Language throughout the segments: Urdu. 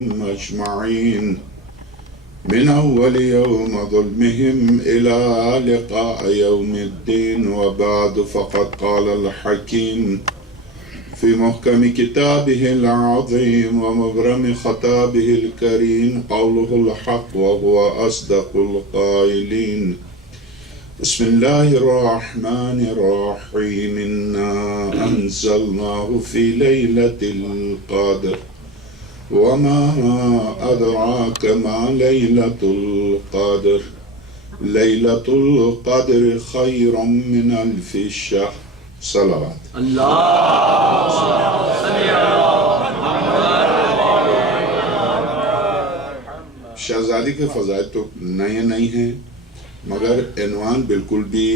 أجمعين من أول يوم ظلمهم إلى لقاء يوم الدين. وبعد فقد قال الحكيم في محكم كتابه العظيم ومبرم خطابه الكريم قوله الحق وهو أصدق القائلين. بسم الله الرحمن الرحيم. إنا أنزلناه في ليلة القدر وما أدراك ما ليلة القدر. ليلة القدر خير من ألف شهر. صلوات اللہ صلی شہزادی کے فضائل تو نئے نہیں ہیں، مگر عنوان بالکل بھی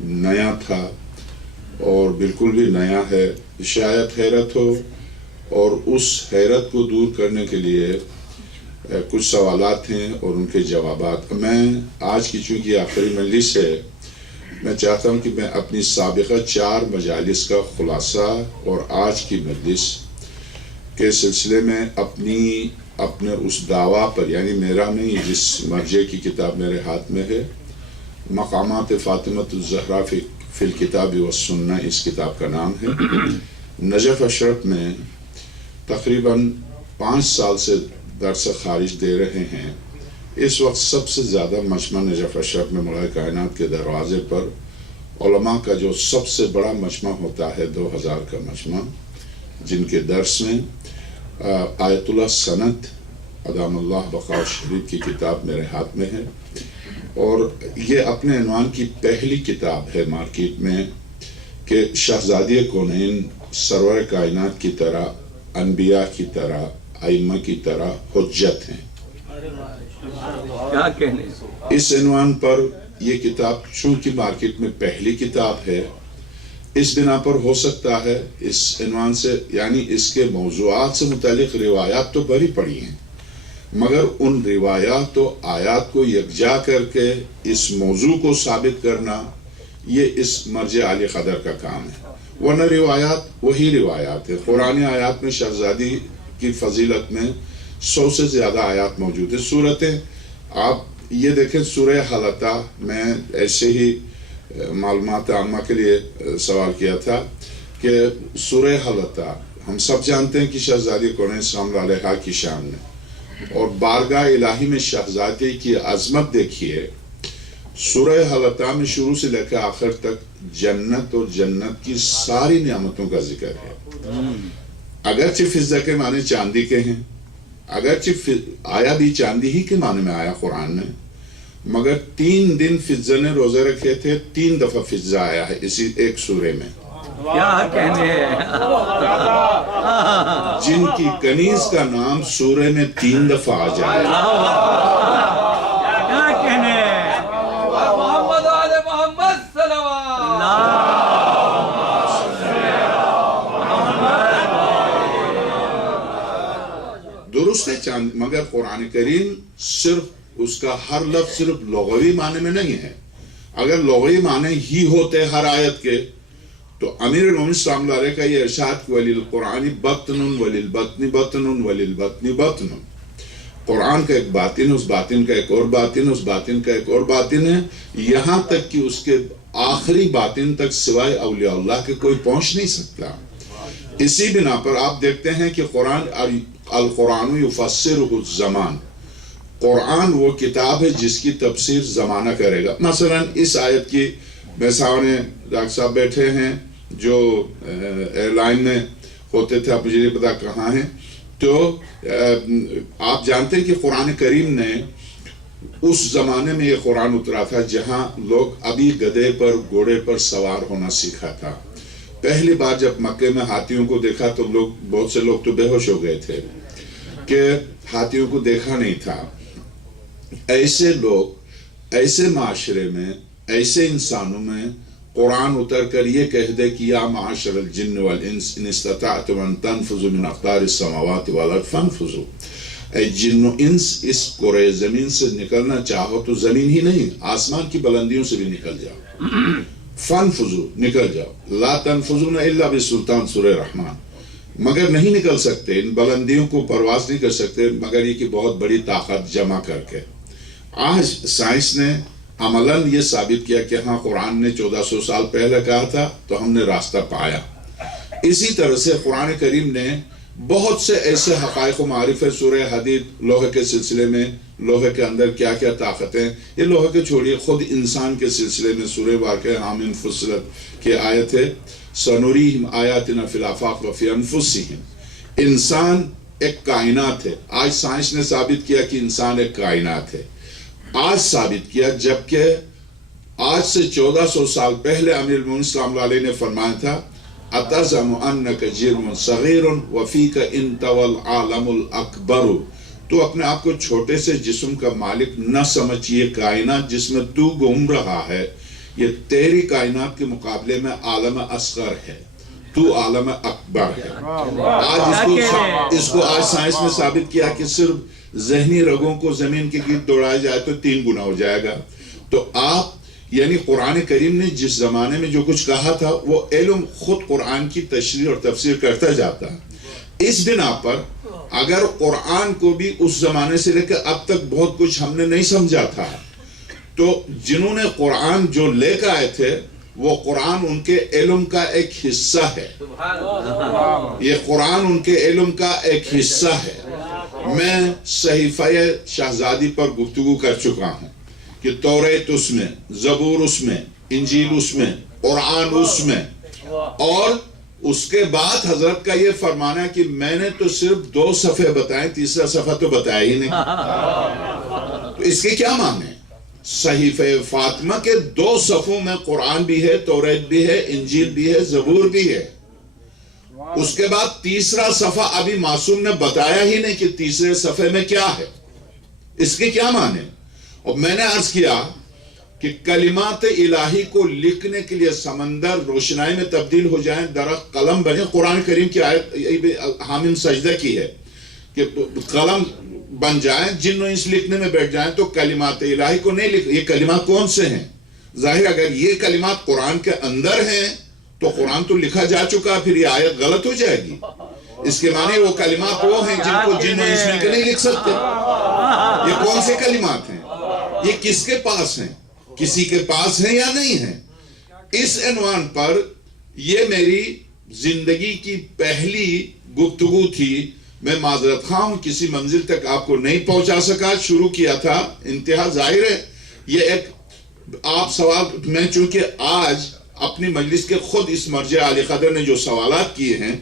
نیا تھا اور بالکل بھی نیا ہے. شاید حیرت ہو، اور اس حیرت کو دور کرنے کے لیے کچھ سوالات ہیں اور ان کے جوابات. میں آج کی چونکہ آخری مجلس ہے، میں چاہتا ہوں کہ میں اپنی سابقہ 4 مجالس کا خلاصہ اور آج کی مجلس کے سلسلے میں اپنے اس دعویٰ پر، یعنی میرا نہیں، جس مرجع کی کتاب میرے ہاتھ میں ہے، مقامات فاطمۃ الزہرا فی الکتاب والسنہ اس کتاب کا نام ہے. نجف اشرف میں تقریباً 5 سال سے درس خارج دے رہے ہیں. اس وقت سب سے زیادہ مجمع نجف اشرف میں مولا کائنات کے دروازے پر علماء کا جو سب سے بڑا مجمع ہوتا ہے 2000 کا مجمع، جن کے درس میں آیت اللہ سند ادام اللہ بقاء شریف کی کتاب میرے ہاتھ میں ہے، اور یہ اپنے عنوان کی پہلی کتاب ہے مارکیٹ میں کہ شہزادی کونین سرور کائنات کی طرح، انبیاء کی طرح، ائمہ کی طرح حجت ہیں. کیا کہنے. اس عنوان پر یہ کتاب چونکہ مارکیٹ میں پہلی کتاب ہے، اس بنا پر ہو سکتا ہے اس عنوان سے، یعنی اس کے موضوعات سے متعلق روایات تو بھری پڑی ہیں، مگر ان روایات و آیات کو یکجا کر کے اس موضوع کو ثابت کرنا یہ اس مرجع عالی قدر کا کام ہے. ورنہ روایات وہی روایات ہے. قرآن آیات میں شہزادی کی فضیلت میں 100 سے زیادہ آیات موجود ہیں. صورتیں آپ یہ دیکھیں، سورہ حلقہ میں ایسے ہی معلومات عامہ کے لیے سوال کیا تھا کہ سورہ حلقہ ہم سب جانتے ہیں کہ شہزادی کونین سلام اللہ علیہا کی شان میں، اور بارگاہ الہی میں شہزادی کی عظمت دیکھیے. سورہ حلقہ میں شروع سے لے کے آخر تک جنت اور جنت کی ساری نعمتوں کا ذکر ہے. اگرچہ فضہ کے معنی چاندی کے ہیں، اگرچہ آیا بھی چاندی ہی کے معنی میں آیا قرآن میں، مگر 3 دن فضہ نے روزے رکھے تھے، 3 دفعہ فضہ آیا ہے اسی ایک سورے میں. کیا کہنے. جن کی کنیز کا نام سورے میں 3 دفعہ آ جائے. کیا کہنے. محمد آل محمد صلوات. درست ہے چاند، مگر قرآن کریم صرف اس کا ہر لفظ صرف لغوی معنی میں نہیں ہے. اگر لغوی معنی ہی ہوتے ہر آیت کے تو امیر المومنین صلی اللہ علیہ کا یہ ارشاد وَلِلْقُرْآنِ بَطْنٌ وَلِلْبَطْنِ بَطْنٌ وَلِلْبَطْنِ بَطْنٌ. قرآن کا ایک باطن ہے، اس باطن کا ایک اور باطن ہے، اس باطن کا ایک اور باطن ہے، یہاں تک کہ اس کے آخری باطن تک سوائے اولیاء اللہ کے کوئی پہنچ نہیں سکتا. اسی بنا پر آپ دیکھتے ہیں کہ القرآن یفسرہ الزمان، قرآن وہ کتاب ہے جس کی تفسیر زمانہ کرے گا. مثلا اس آیت کی، میں سامنے ڈاکٹر صاحب بیٹھے ہیں جو ایئر لائن میں ہوتے تھے، آپ مجھے نہیں پتا کہاں ہیں، تو آپ جانتے ہیں کہ قرآن کریم نے اس زمانے میں یہ قرآن اترا تھا جہاں لوگ ابھی گدھے پر گھوڑے پر سوار ہونا سیکھا تھا. پہلی بار جب مکے میں ہاتھیوں کو دیکھا تو بہت سے لوگ تو بے ہوش ہو گئے تھے کہ ہاتھیوں کو دیکھا نہیں تھا. ایسے لوگ، ایسے معاشرے میں، ایسے انسانوں میں قرآن اتر کر یہ کہہ دے کہ یا معاشر الجن والانس ان استطعتم ان تنفذوا من اقطار السماوات والارض فانفذوا. اے جن و انس، اس کرۂ زمین سے نکلنا چاہو تو زمین ہی نہیں، آسمان کی بلندیوں سے بھی نکل جاؤ. فانفذوا، نکل جاؤ. لا تنفذون الا بسلطان، سورہ رحمان. مگر نہیں نکل سکتے، ان بلندیوں کو پرواز نہیں کر سکتے مگر یہ کہ بہت بڑی طاقت جمع کر کے۔ آج سائنس نے عملاً یہ ثابت کیا کہ ہاں قرآن نے 1400 سال پہلے کہا تھا تو ہم نے راستہ پایا۔ اسی طرح سے قرآن کریم نے بہت سے ایسے حقائق و معارف ہے، سورہ حدید لوہے کے سلسلے میں، لوہے کے اندر کیا کیا طاقتیں، یہ لوہے کے چھوڑیے، خود انسان کے سلسلے میں سورہ واقعہ حامیم فصلت کی آیت ہے، سنوریہم آیاتنا فی الآفاق وفی انفسہم۔ انسان ایک کائنات ہے۔ آج سائنس نے ثابت کیا کہ انسان ایک کائنات ہے۔ آج ثابت کیا، جبکہ آج سے 1400 سال پہلے امیر المومنین صلی اللہ علیہ نے فرمایا تھا اتزعم انک جرم صغیر وفیک انت والعالم الاکبر، تو اپنے آپ کو چھوٹے سے جسم کا مالک نہ سمجھ، یہ کائنات جس میں تو گھوم رہا ہے یہ تیری کائنات کے مقابلے میں عالم اصغر ہے، تو عالم اکبر ہے۔ آج اس کو آج سائنس نے ثابت کیا کہ صرف ذہنی رگوں کو زمین کے گرد دوڑایا جائے تو 3 گنا ہو جائے گا۔ تو آپ یعنی قرآن کریم نے جس زمانے میں جو کچھ کہا تھا وہ علم خود قرآن کی تشریح اور تفسیر کرتا جاتا ہے۔ اس بنا پر اگر قرآن کو بھی اس زمانے سے لے کے اب تک بہت کچھ ہم نے نہیں سمجھا تھا، تو جنہوں نے قرآن جو لے کے آئے تھے وہ قرآن ان کے علم کا ایک حصہ ہے، یہ قرآن ان کے علم کا ایک حصہ ہے۔ میں صحیفہ شہزادی پر گفتگو کر چکا ہوں کہ توریت اس میں، زبور اس میں، انجیل اس میں، قرآن اس میں، اور اس کے بعد حضرت کا یہ فرمانا ہے کہ میں نے تو صرف 2 صفحے بتائے، تیسرا صفحہ تو بتایا ہی نہیں۔ تو اس کے کیا معنی ہے؟ صحیفہ فاطمہ کے 2 صفحوں میں قرآن بھی ہے، توریت بھی ہے، انجیل بھی ہے، زبور بھی ہے۔ اس کے بعد تیسرا صفحہ ابھی معصوم نے بتایا ہی نہیں کہ تیسرے صفحے میں کیا ہے، اس کے کیا معنی ہے؟ اور میں نے عرض کیا کہ کلمات الہی کو لکھنے کے لیے سمندر روشنائی میں تبدیل ہو جائیں، درخت قلم بنے۔ قرآن کریم کی آیت حامیم سجدہ کی ہے کہ قلم بن جائیں، جن و انس لکھنے میں بیٹھ جائیں تو کلمات الہی کو نہیں لکھ۔ یہ کلمات کون سے ہیں؟ ظاہر اگر یہ کلمات قرآن کے اندر ہیں تو قرآن تو لکھا جا چکا، پھر یہ آیت غلط ہو جائے گی۔ اس کے معنی وہ کلمات وہ ہیں جن کو جن و انس مل کے نہیں لکھ سکتے۔ یہ کون سے کلمات ہیں؟ یہ کس کے پاس ہیں؟ کسی کے پاس ہیں یا نہیں ہیں؟ اس عنوان پر یہ میری زندگی کی پہلی گفتگو تھی۔ میں معذرت خواہ ہوں کسی منزل تک آپ کو نہیں پہنچا سکا، شروع کیا تھا انتہا ظاہر ہے۔ یہ ایک آپ سوال، میں چونکہ آج اپنی مجلس کے خود اس مرجع عالی قدر نے جو سوالات کیے ہیں،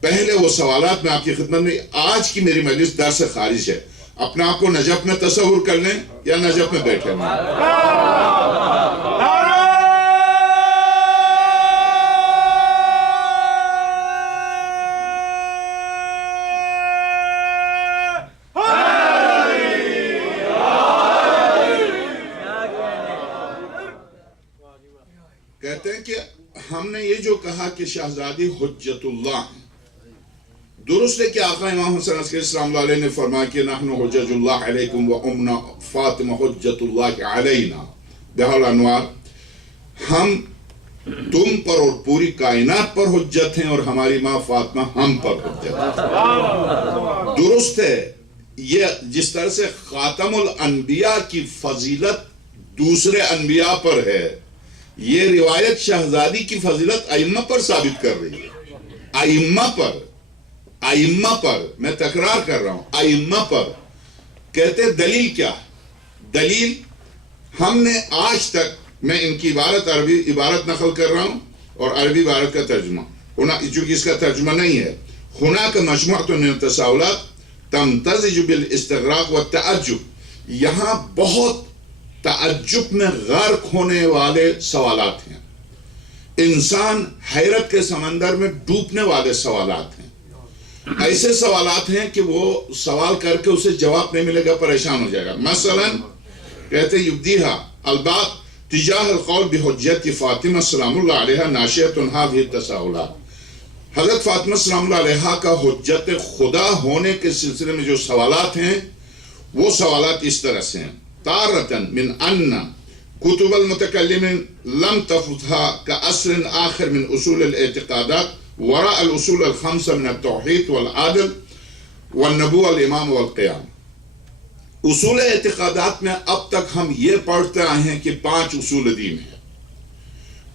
پہلے وہ سوالات میں آپ کی خدمت میں، آج کی میری مجلس در سے خارج ہے۔ اپنے آپ کو نجف میں تصور کر لیں یا نجف میں بیٹھے ہیں۔ کہتے ہیں کہ ہم نے یہ جو کہا کہ شہزادی حجت اللہ ہے، درست ہے کہ آقا امام حسن عسکری السلام اللہ علیہ نے فرمایا کہ نحن حجج اللہ علیکم و امنا فاطمہ حجت اللہ علینا۔ بہرحال انوار، ہم تم پر اور پوری کائنات پر حجت ہیں اور ہماری ماں فاطمہ ہم پر حجت ہے۔ درست ہے، یہ جس طرح سے خاتم الانبیاء کی فضیلت دوسرے انبیاء پر ہے، یہ روایت شہزادی کی فضیلت ائمہ پر ثابت کر رہی ہے۔ ائمہ پر میں تکرار کر رہا ہوں، ائمہ پر کہتے دلیل کیا ہے؟ دلیل ہم نے آج تک، میں ان کی عبارت عربی عبارت نقل کر رہا ہوں اور عربی عبارت کا ترجمہ، چونکہ اس کا ترجمہ نہیں ہے۔ ہناک مجموعۃ من التساؤلات تمتزج بالاستغراق والتعجب، یہاں بہت تعجب میں غرق ہونے والے سوالات ہیں، انسان حیرت کے سمندر میں ڈوبنے والے سوالات ہیں، ایسے سوالات ہیں کہ وہ سوال کر کے اسے جواب نہیں ملے گا، پریشان ہو جائے گا۔ مثلا کہتے یبدیہا الباب تجاہ القول بحجت فاطمہ سلام اللہ علیہ ناشئۃ هذه التساؤلات، حضرت فاطمہ سلام اللہ علیہ کا حجت خدا ہونے کے سلسلے میں جو سوالات ہیں وہ سوالات اس طرح سے ہیں۔ تارتاً من ان کتب المتکلمین لم تفتها كأصل آخر من اصول الاعتقادات وراء الاصول الخمسة من التوحید والعدل والنبوة الامام والقیام. اصول اعتقادات میں اب تک ہم یہ پڑھتے آئے ہیں کہ 5 اصول دین ہیں.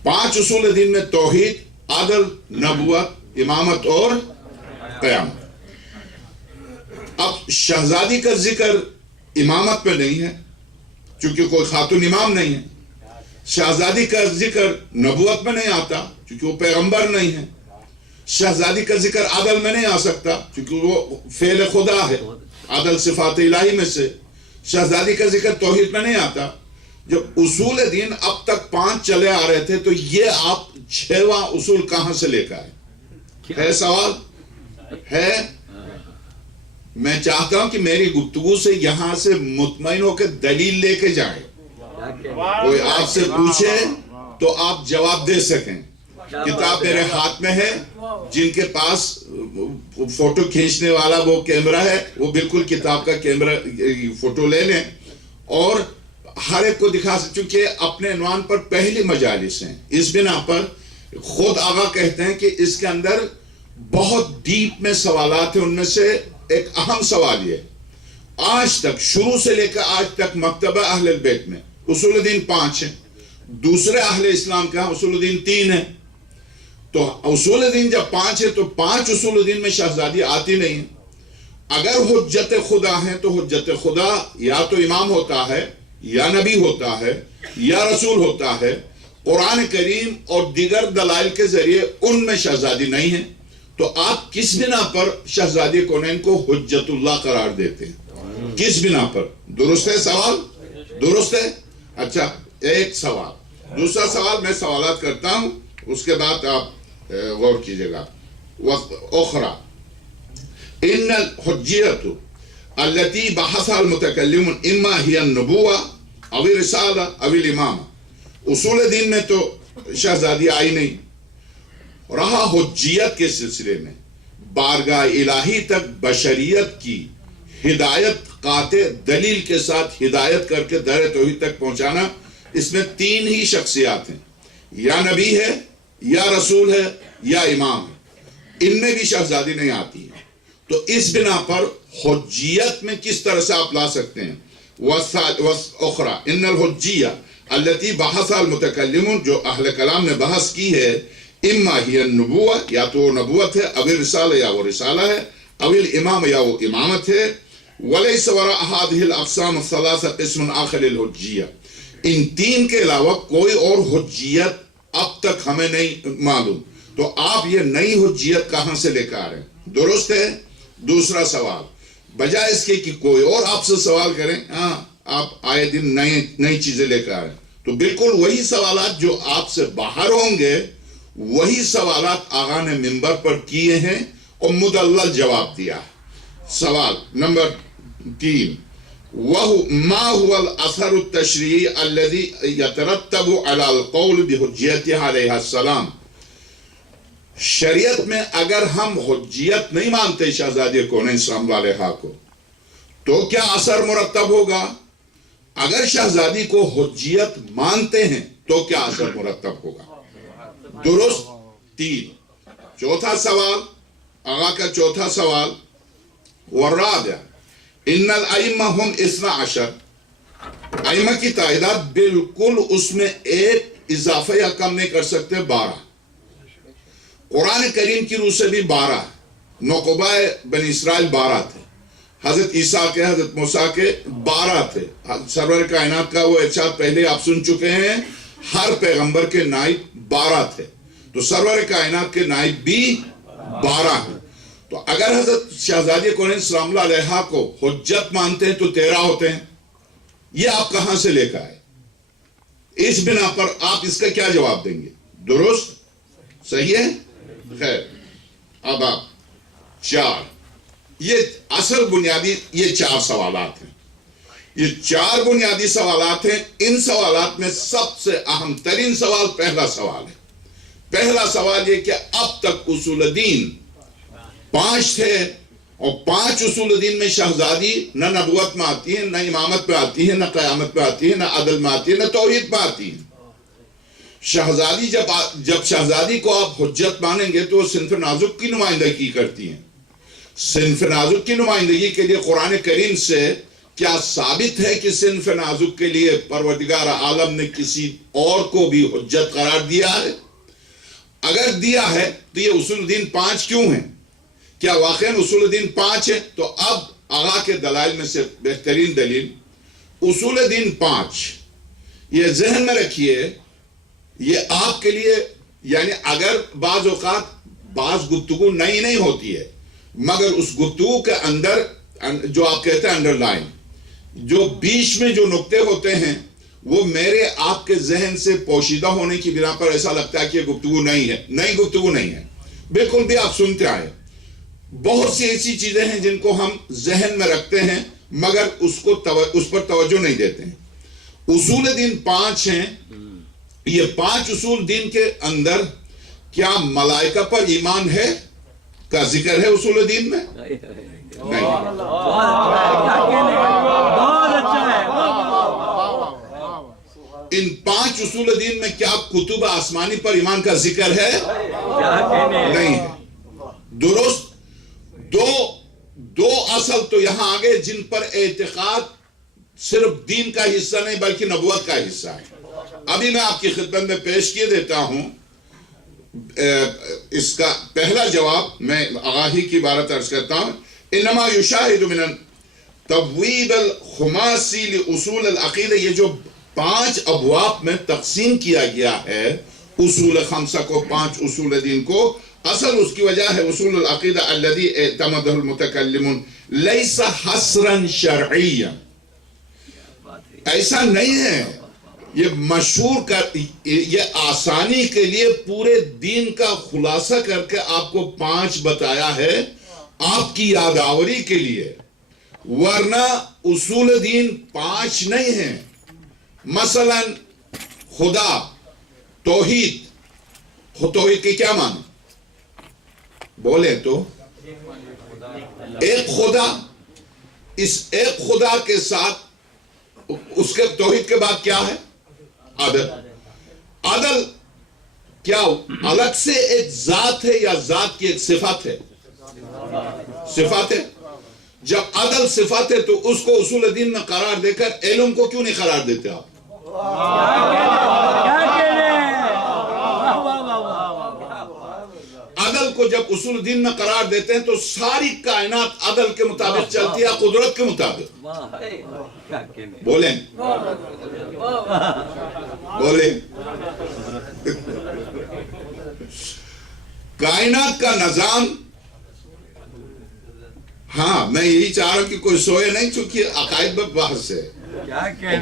5 اصول دین میں توحید، عدل، نبوت، امامت اور قیامت. اب شہزادی کا ذکر امامت میں نہیں ہے چونکہ کوئی خاتون امام نہیں ہے. شہزادی کا ذکر نبوت میں نہیں آتا چونکہ وہ پیغمبر نہیں ہے. شہزادی کا ذکر عدل میں نہیں آ سکتا چونکہ وہ فعل خدا ہے، عدل صفات الہی میں سے. شہزادی کا ذکر توحید میں نہیں آتا. جب اصول دین اب تک 5 چلے آ رہے تھے تو یہ آپ 6واں اصول کہاں سے لے کر آئے؟ ہے سوال ہے؟ میں چاہتا ہوں کہ میری گفتگو سے یہاں سے مطمئن ہو کے دلیل لے کے جائیں. کوئی آپ سے پوچھے تو آپ جواب دے سکیں. کتاب میرے ہاتھ میں ہے. جن کے پاس فوٹو کھینچنے والا وہ کیمرہ ہے وہ بالکل کتاب کا کیمرہ فوٹو لے لیں اور ہر ایک کو دکھا سکتے. چونکہ اپنے عنوان پر پہلی مجالس ہیں، اس بنا پر خود آغا کہتے ہیں کہ اس کے اندر بہت ڈیپ میں سوالات ہیں. ان میں سے ایک اہم سوال یہ، آج تک شروع سے لے کر آج تک مکتبہ اہل البیت میں اصول دین 5 ہیں. دوسرے اہل اسلام کے ہاں اصول دین 3 ہیں. تو اصول دین جب 5 ہے تو 5 اصول دین میں شہزادی آتی نہیں ہے. اگر حجت خدا ہے تو حجت خدا یا تو امام ہوتا ہے یا نبی ہوتا ہے یا رسول ہوتا ہے. قرآن کریم اور دیگر دلائل کے ذریعے ان میں شہزادی نہیں ہے. تو آپ کس بنا پر شہزادی کونین کو حجت اللہ قرار دیتے ہیں؟ کس بنا پر؟ درست ہے سوال؟ درست ہے. اچھا ایک سوال. دوسرا سوال میں سوالات کرتا ہوں اس کے بعد آپ غور کیجئے گا. اخرى ان الحجیت التي بحثها المتکلم اما هي النبوة او الرسالة او الامامة. اصول دین میں تو شہزادی آئی نہیں. رہا حجیت کے سلسلے میں بارگاہ الہی تک بشریت کی ہدایت قاطع دلیل کے ساتھ ہدایت کر کے در توحید تک پہنچانا، اس میں 3 ہی شخصیات ہیں، یا نبی ہے یا رسول ہے یا امام ہے. ان میں بھی شہزادی نہیں آتی ہے. تو اس بنا پر حجیت میں کس طرح سے آپ لا سکتے ہیں؟ اخرى ان الحجیہ التي بحث المتکلمون، جو اہل کلام نے بحث کی ہے، اما ہی النبوہ، یا تو وہ نبوت ہے، او رسالہ یا وہ رسالہ ہے، او الامام یا وہ امامت ہے. ولیس وراء هذه الاقسام الثلاثہ قسم آخر للحجیہ. ان 3 کے علاوہ کوئی اور حجیت اب تک ہمیں نہیں معلوم. تو آپ یہ نئی حجیت کہاں سے لے کر آ رہے ہیں؟ درست ہے. دوسرا سوال، بجائے اس کے کہ کوئی اور آپ سے سوال کریں، ہاں آپ آئے دن نئی چیزیں لے کر آ رہے ہیں. تو بالکل وہی سوالات جو آپ سے باہر ہوں گے وہی سوالات آقا نے منبر پر کیے ہیں اور مدلل جواب دیا. سوال نمبر 3، ما هو الاثر التشریعی الذي يترتب على القول بحجیتها علیہ السلام. شریعت میں اگر ہم حجیت نہیں مانتے شہزادی کونین سلام اللہ علیہ کو تو کیا اثر مرتب ہوگا؟ اگر شہزادی کو حجیت مانتے ہیں تو کیا اثر مرتب ہوگا؟ درست. 3. چوتھا سوال، آقا کا چوتھا سوال، والرابع ان الائمہ ہم 12. ائمہ کی تعداد بالکل اس میں ایک اضافہ یا کم نہیں کر سکتے، 12. قرآن کریم کی روح سے بھی 12. نقبہ بنی اسرائیل 12 تھے. حضرت عیسیٰ کے، حضرت موسیٰ کے 12 تھے. سرور کائنات کا وہ ارشاد پہلے آپ سن چکے ہیں، ہر پیغمبر کے نائب 12 تھے. تو سرور کائنات کے نائب بھی 12 ہیں. تو اگر حضرت شہزادی کونین سلام اللہ علیہ کو حجت مانتے ہیں تو 13 ہوتے ہیں. یہ آپ کہاں سے لے کر آئے؟ اس بنا پر آپ اس کا کیا جواب دیں گے؟ درست؟ صحیح ہے؟ خیر. اب آپ 4، یہ اصل بنیادی یہ 4 سوالات ہیں. یہ 4 بنیادی سوالات ہیں. ان سوالات میں سب سے اہم ترین سوال پہلا سوال ہے. پہلا سوال یہ کہ اب تک اصول دین 5 تھے اور 5 اصول دین میں شہزادی نہ نبوت میں آتی ہے، نہ امامت میں آتی ہے، نہ قیامت میں آتی ہے، نہ عدل میں آتی ہے، نہ توحید میں آتی ہے. شہزادی جب شہزادی کو آپ حجت مانیں گے تو وہ صنف نازک کی نمائندگی کرتی ہیں. صنف نازک کی نمائندگی کے لیے قرآن کریم سے کیا ثابت ہے کہ صنف نازک کے لیے پروردگار عالم نے کسی اور کو بھی حجت قرار دیا ہے؟ اگر دیا ہے تو یہ اصول دین 5 کیوں ہیں؟ کیا واقعاً اصول دین 5 ہے؟ تو اب آغا کے دلائل میں سے بہترین دلیل اصول دین 5. یہ ذہن میں رکھیے، یہ آپ کے لیے یعنی اگر بعض اوقات بعض گفتگو نئی نہیں ہوتی ہے، مگر اس گفتگو کے اندر جو آپ کہتے ہیں انڈر لائن، جو بیچ میں جو نقطے ہوتے ہیں وہ میرے آپ کے ذہن سے پوشیدہ ہونے کی بنا پر ایسا لگتا ہے کہ یہ گفتگو نہیں ہے. نئی گفتگو نہیں ہے، بالکل بھی آپ سنتے آئے. بہت سی ایسی چیزیں ہیں جن کو ہم ذہن میں رکھتے ہیں مگر اس پر توجہ نہیں دیتے ہیں. اصول دین 5 ہیں. یہ 5 اصول دین کے اندر کیا ملائکہ پر ایمان ہے کا ذکر ہے اصول دین میں؟ نہیں. ان 5 اصول دین میں کیا کتب آسمانی پر ایمان کا ذکر ہے؟ نہیں ہے. درست. دو اصل تو یہاں آگے جن پر اعتقاد صرف دین کا حصہ نہیں بلکہ نبوت کا حصہ ہے. ابھی میں آپ کی خدمت میں پیش کیے دیتا ہوں. اس کا پہلا جواب میں آگاہی کی عبارت عرض کرتا ہوں. انما یشاہد من تبویب الخماسی لاصول العقیدہ، یہ جو 5 ابواب میں تقسیم کیا گیا ہے اصول 5 کو، 5 اصول دین کو، اصل اس کی وجہ ہے اصول العقیدہ الذی اعتمدہ المتکلمون لیس حصرا شرعیا. ایسا نہیں ہے، یہ مشہور یہ آسانی کے لیے پورے دین کا خلاصہ کر کے آپ کو 5 بتایا ہے آپ کی یادآوری کے لیے، ورنہ اصول دین 5 نہیں ہیں. مثلا خدا، توحید. توحید کی کیا معنی بولے تو؟ ایک خدا. اس ایک خدا کے ساتھ اس کے توحید کے بعد کیا ہے؟ عدل. عدل کیا الگ سے ایک ذات ہے یا ذات کی ایک صفت ہے؟ صفت ہے. جب عدل صفت ہے تو اس کو اصول دین میں قرار دے کر علم کو کیوں نہیں قرار دیتے آپ؟ عدل کو جب اصول دین میں قرار دیتے ہیں تو ساری کائنات عدل کے مطابق چلتی ہے، قدرت کے مطابق. بولیں بولیں. کائنات کا نظام، ہاں میں یہی چاہ رہا ہوں کہ کوئی سوئے نہیں، چونکہ عقائد پر بحث ہے.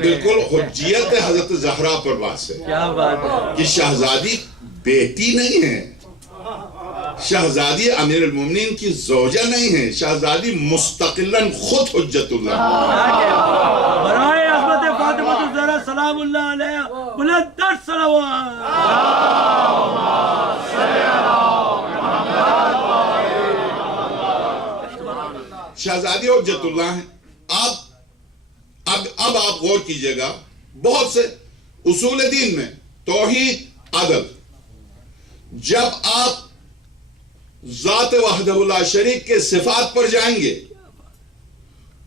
بالکل حجیت حضرت زہرا پر بحث ہے کہ شہزادی بیٹی نہیں ہے، شہزادی امیر المومنین کی زوجہ نہیں ہے، شہزادی مستقلاً خود حجت اللہ. برائے عظمت فاطمہ الزہرا سلام اللہ علیہ بلند تر صلوات. شہزادی حجت اللہ ہیں. اب آپ غور کیجئے گا، بہت سے اصول دین میں توحید، عدل، جب آپ ذات وحدہ لا شریک کے صفات پر جائیں گے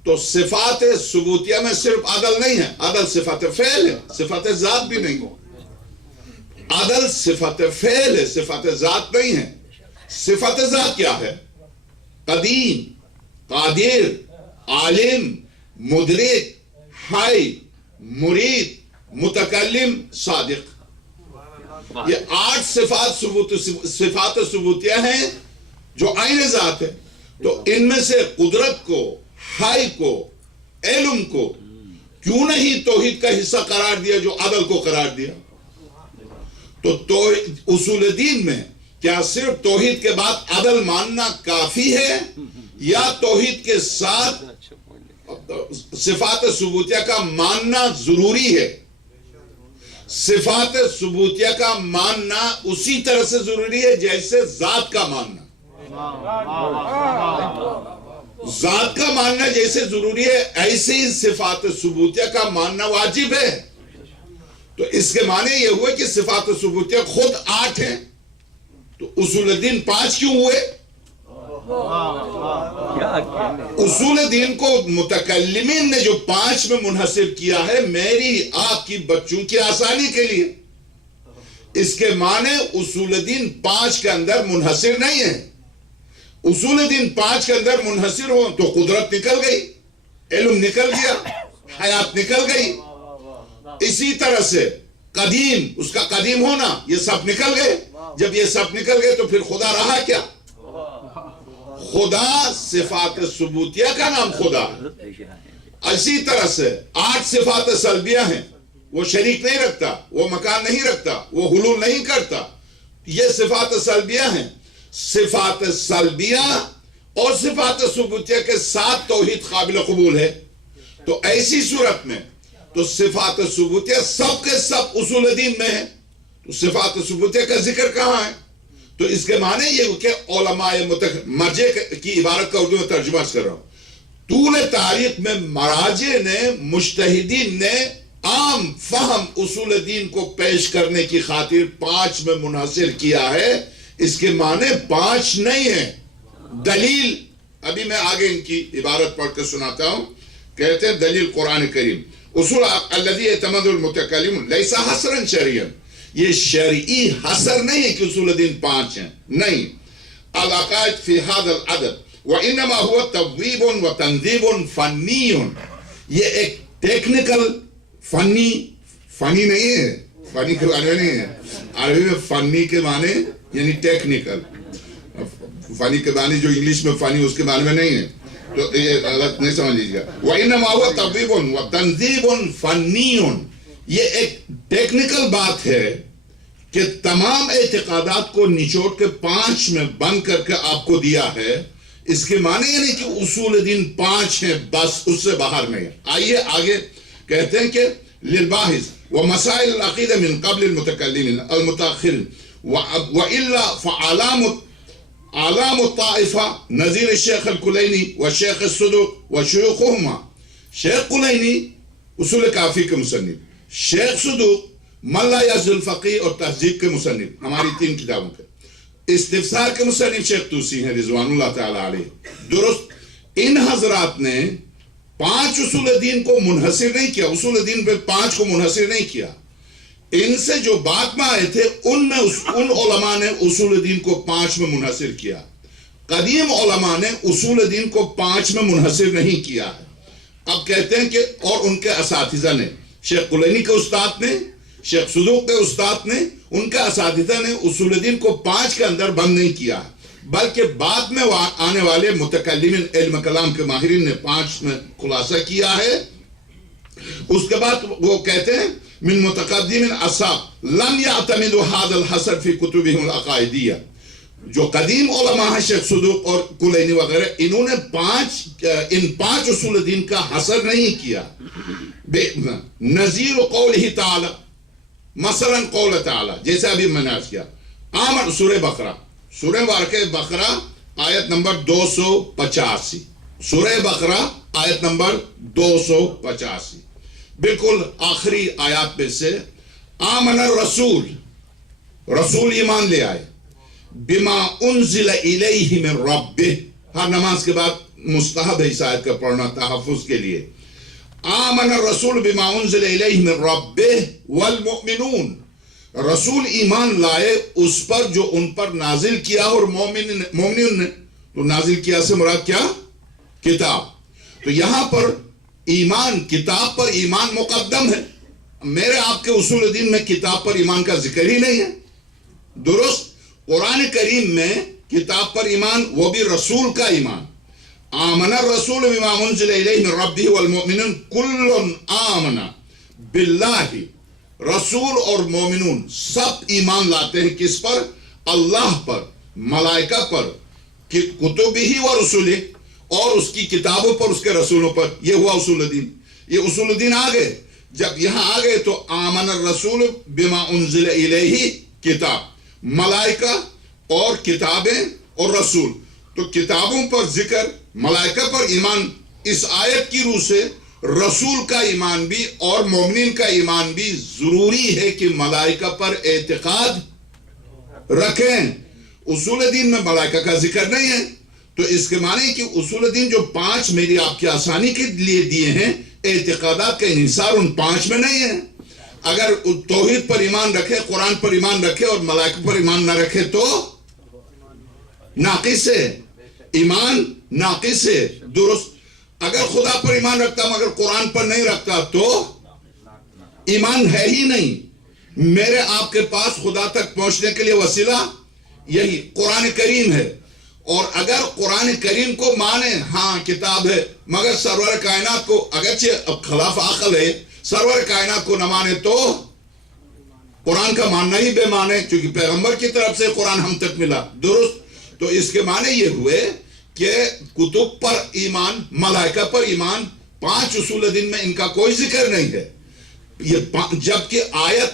تو صفات ثبوتیہ میں صرف عدل نہیں ہے. عدل صفت فعل ہے، صفت ذات بھی نہیں ہے. عدل صفت فعل ہے، صفت ذات نہیں ہے. صفت ذات کیا ہے؟ قدیم، قادر، عالم، مدرک، حی، مرید، متکلم، صادق. یہ 8 صفات ثبوتیہ ہیں جو عین ذات ہے. تو ان میں سے قدرت کو، حی کو، علم کو کیوں نہیں توحید کا حصہ قرار دیا جو عدل کو قرار دیا؟ تو اصول دین میں کیا صرف توحید کے بعد عدل ماننا کافی ہے یا توحید کے ساتھ صفات ثبوتیہ کا ماننا ضروری ہے؟ صفات ثبوتیہ کا ماننا اسی طرح سے ضروری ہے جیسے ذات کا ماننا. ذات کا ماننا جیسے ضروری ہے ایسے ہی صفات ثبوتیہ کا ماننا واجب ہے. تو اس کے معنی یہ ہوئے کہ صفات ثبوتیہ خود 8 ہیں، تو اصول الدین 5 کیوں ہوئے؟ اصول دین کو متکلمین نے جو 5 میں منحصر کیا ہے میری آپ کی بچوں کی آسانی کے لیے، اس کے معنی اصول دین 5 کے اندر منحصر نہیں ہے۔ اصول دین 5 کے اندر منحصر ہو تو قدرت نکل گئی، علم نکل گیا، حیات نکل گئی۔ اسی طرح سے قدیم، اس کا قدیم ہونا، یہ سب نکل گئے۔ جب یہ سب نکل گئے تو پھر خدا رہا کیا؟ خدا صفات ثبوتیہ کا نام خدا ہے۔ اسی طرح سے 8 صفات سلبیہ ہیں، وہ شریک نہیں رکھتا، وہ مکان نہیں رکھتا، وہ حلول نہیں کرتا، یہ صفات سلبیہ ہیں۔ صفات سلبیہ اور صفات ثبوتیہ کے ساتھ توحید قابل قبول ہے، تو ایسی صورت میں تو صفات ثبوتیہ سب کے سب اصول دین میں ہے، تو صفات ثبوتیہ کا ذکر کہاں ہے؟ تو اس کے معنی یہ کہ علماء مرجع کی عبارت کا اردو میں ترجمہ کر رہا ہوں، طول تاریخ میں مراجع نے، مجتہدین نے عام فہم اصول دین کو پیش کرنے کی خاطر 5 میں منحصر کیا ہے۔ اس کے معنی 5 نہیں ہے۔ دلیل ابھی میں آگے ان کی عبارت پڑھ کے سناتا ہوں، کہتے ہیں دلیل قرآن کریم، اصول الذی اعتمد المتکلمون لیس حصرا شرعیا، یہ شرعی حصر نہیں ہے کہ اصول دین 5 ہیں، نہیں۔ العقائد فی هذا العدد وانما هو تبویب و تنظیب فنی، یہ ایک ٹیکنیکل فنی نہیں ہے، فنی کے معنی نہیں ہے، عربی میں فنی کے معنی یعنی ٹیکنیکل، فنی کے معنی جو انگلش میں فنی اس کے معنی میں نہیں ہے، تو یہ غلط نہیں سمجھ لیجیے گا۔ وَإِنَّمَا هُوَ تَطْبِيبٌ وَتَنْزِيبٌ فَنِّيٌ، یہ ایک ٹیکنیکل بات ہے کہ تمام اعتقادات کو نچوڑ کے 5 میں بند کر کے آپ کو دیا ہے۔ اس کے معنی یہ نہیں کہ اصول دین 5 ہیں بس، اس سے باہر نہیں۔ آئیے آگے کہتے ہیں کہ للباحث ومسائل العقیدہ من قبل المتکلمین المتاخرین وإلا فعلام الطائفہ نظیر الشیخ الکلینی والشیخ الصدوق وشیوخہما، شیخ کلینی اصول کافی کے مصنف، شیخ صدوق من لا یعز الفقیہ اور تہذیب کے مصنف، ہماری 3 کتابوں کے، استفسار کے مصنف شیخ توسی ہیں رضوان اللہ تعالی علیہ۔ درست، ان حضرات نے 5 اصول دین کو منحصر نہیں کیا، اصول دین پہ 5 کو منحصر نہیں کیا۔ ان سے جو بعد میں آئے تھے ان علماء نے اصول دین کو 5 میں منحصر کیا۔ قدیم علماء نے اصول دین کو 5 میں منحصر نہیں کیا ہے۔ اب کہتے ہیں کہ اور ان کے اساتذہ نے، شیخ کلینی کے استاد نے، شیخ صدوق کے استاد نے، ان کے اساتذہ نے اصول دین کو 5 کے اندر بند نہیں کیا ہے، بلکہ بعد میں آنے والے متکلمین علم کلام کے ماہرین نے 5 میں خلاصہ کیا ہے۔ اس کے بعد وہ کہتے ہیں من متقدمین اصحاب لم یعتمدوا هذا الحصر فی کتبهم العقائدیہ، جو قدیم علماء ہیں شیخ صدوق اور کلینی وغیرہ، انہوں نے 5 اصول دین کا حصر نہیں کیا۔ نظیر قولہ تعالی، مثلا قول تعالی، جیسے ابھی میں نے عرض کیا، آمن سورہ بقرہ، سورہ واقع بقرہ آیت نمبر 285، سورہ بقرہ آیت نمبر 285، بالکل آخری آیات میں سے، آمن الرسول، رسول ایمان لے آئے، بما انزل الیہ من ربہ، ہر نماز کے بعد مستحب ہے اس آیت کا پڑھنا تحفظ کے لیے، آمن الرسول بما انزل الیہ من ربہ والمؤمنون، رسول ایمان لائے اس پر جو ان پر نازل کیا، اور مومنین نے، تو نازل کیا سے مراد کیا؟ کتاب۔ تو یہاں پر ایمان، کتاب پر ایمان مقدم ہے، میرے آپ کے اصول دین میں کتاب پر ایمان کا ذکر ہی نہیں ہے۔ درست، قرآن کریم میں کتاب پر ایمان، وہ بھی رسول کا ایمان، آمن الرسول بما انزل الیہ من ربہ والمؤمنون کل آمن باللہ، رسول اور مومنون سب ایمان لاتے ہیں کس پر؟ اللہ پر، ملائکہ پر، کتبہ و رسولہ، اور اس کی کتابوں پر، اس کے رسولوں پر۔ یہ ہوا اصول دین۔ یہ اصول دین آ گئے، جب یہاں آ گئے تو آمن الرسول بما انزل الیہ، کتاب، ملائکہ اور کتابیں اور رسول، تو کتابوں پر ذکر، ملائکہ پر ایمان، اس آیت کی روح سے رسول کا ایمان بھی اور مومنین کا ایمان بھی ضروری ہے کہ ملائکہ پر اعتقاد رکھیں. اصول دین میں ملائکہ کا ذکر نہیں ہے، تو اس کے معنی کہ اصول دین جو 5 میری آپ کی آسانی کے لیے دیے ہیں، اعتقادات کا انحصار ان 5 میں نہیں ہے. اگر توحید پر ایمان رکھے، قرآن پر ایمان رکھے اور ملائکہ پر ایمان نہ رکھے تو ناقص ہے، ایمان ناقص ہے. درست اگر خدا پر ایمان رکھتا مگر قرآن پر نہیں رکھتا تو ایمان ہے ہی نہیں. میرے آپ کے پاس خدا تک پہنچنے کے لیے وسیلہ یہی قرآن کریم ہے، اور اگر قرآن کریم کو مانے ہاں کتاب ہے مگر سرور کائنات کو اگرچہ اب خلاف عقل ہے، سرور کائنات کو نہ مانے تو قرآن کا ماننا ہی بے معنی، چونکہ پیغمبر کی طرف سے قرآن ہم تک ملا. درست. تو اس کے معنی یہ ہوئے کہ کتب پر ایمان، ملائکہ پر ایمان، 5 اصول دین میں ان کا کوئی ذکر نہیں ہے. جبکہ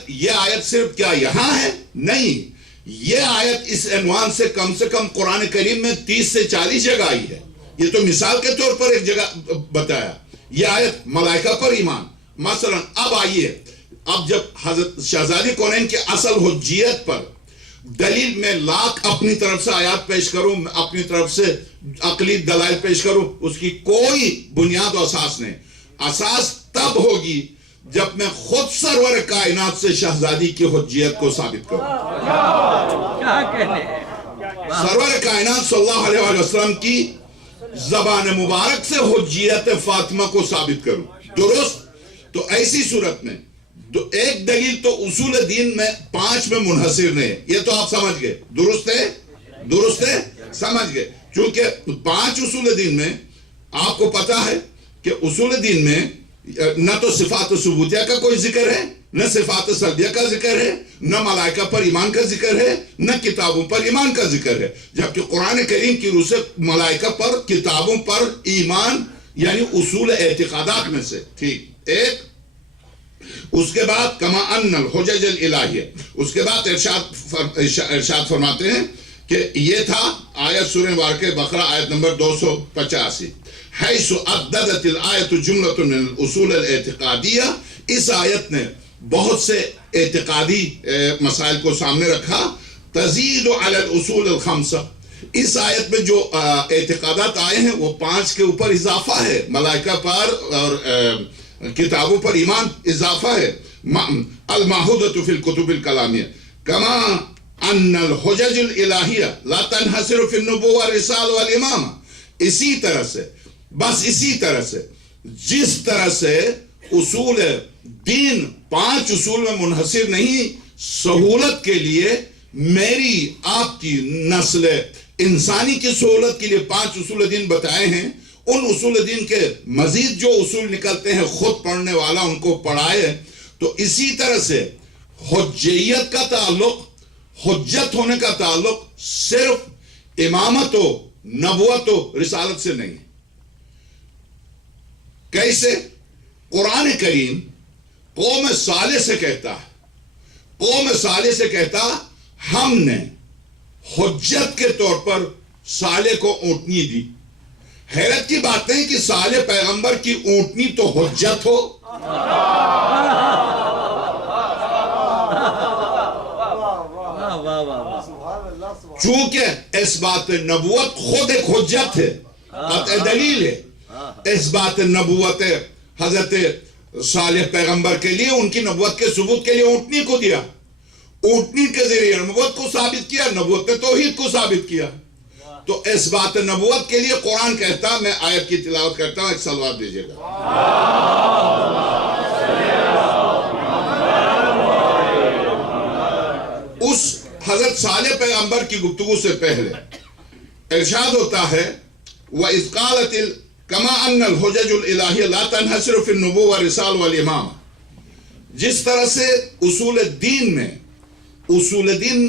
یہ آیت صرف کیا یہاں ہے؟ نہیں، یہ آیت اس عنوان سے کم قرآن کریم میں 30 سے 40 جگہ آئی ہے. یہ تو مثال کے طور پر ایک جگہ بتایا. یہ آیت ملائکہ پر ایمان. مثلا اب آئیے، اب جب حضرت شہزادی کونین کی اصل حجیت پر دلیل میں لاکھ اپنی طرف سے آیات پیش کروں، اپنی طرف سے عقلی دلائل پیش کروں، اس کی کوئی بنیاد و اساس نہیں. اساس تب ہوگی جب میں خود سرور کائنات سے شہزادی کی حجیت کو ثابت کروں. سرور کائنات صلی اللہ علیہ وسلم کی زبان مبارک سے حجیت فاطمہ کو ثابت کروں. درست. تو ایسی صورت میں ایک دلیل تو اصول دین میں 5 میں منحصر نہیں، یہ تو آپ سمجھ گئے. درست ہے؟ درست ہے؟ سمجھ گئے. چونکہ 5 اصول دین میں آپ کو پتا ہے کہ اصول دین میں نہ تو صفات ثبوتیہ کا کوئی ذکر ہے، نہ صفات سلبیہ کا ذکر ہے، نہ ملائکہ پر ایمان کا ذکر ہے، نہ کتابوں پر ایمان کا ذکر ہے. جبکہ قرآن کریم کی روح سے ملائکہ پر، کتابوں پر ایمان یعنی اصول اعتقادات میں سے ٹھیک ایک. اس کے بعد کما ان الحجج الالہیہ، اس کے بعد ارشاد فرماتے ہیں کہ یہ تھا آیت سورہ مبارکہ بقرہ آیت نمبر 285، حیث عددت الآیت جملۃ من الاصول الاعتقادیہ. اس آیت نے بہت سے اعتقادی مسائل کو سامنے رکھا. تزید علی الاصول الخمسہ، اس آیت میں جو اعتقادات آئے ہیں وہ 5 کے اوپر اضافہ ہے. ملائکہ پر اور کتابوں پر ایمان اضافہ ہے. المعہودۃ فی الکتب الکلامیہ کما ان الحجج الالہیہ لا تنحصر فی النبوۃ والرسالہ والامامہ. اسی طرح سے، بس اسی طرح سے جس طرح سے اصول دین 5 اصول میں منحصر نہیں، سہولت کے لیے میری آپ کی نسل انسانی کی سہولت کے لیے 5 اصول دین بتائے ہیں. ان اصول دین کے مزید جو اصول نکلتے ہیں خود پڑھنے والا ان کو پڑھائے. تو اسی طرح سے حجیت کا تعلق، حجت ہونے کا تعلق صرف امامت و نبوت و رسالت سے نہیں. کیسے؟ قرآن کریم قوم صالح سے کہتا ہے، قوم صالح سے کہتا ہم نے حجت کے طور پر صالح کو اونٹنی دی. حیرت کی بات نہیں کہ صالح پیغمبر کی اونٹنی تو حجت ہو. چونکہ اس بات نبوت خود ایک حجت ہے، قطع دلیل ہے. اس بات نبوت حضرت صالح پیغمبر کے لیے ان کی نبوت کے ثبوت کے لیے اونٹنی کو دیا. اونٹنی کے ذریعے نبوت کو ثابت کیا، نبوت نے توحید کو ثابت کیا. تو اس بات نبوت کے لیے قرآن کہتا، میں آیت کی تلاوت کرتا ہوں، ایک صلوات دیجئے گا. اس حضرت صالح پیغمبر کی گفتگو سے پہلے ارشاد ہوتا ہے وَإِذْ قَالَتِ كَمَا أَنَّ الْحُجَجُ الْإِلَٰهِيَ لَا تَنْحَصِرُ فِي النُّبُوَّةِ وَالرِّسَالَةِ وَالْإِمَامَةِ. جس طرح سے اصول دین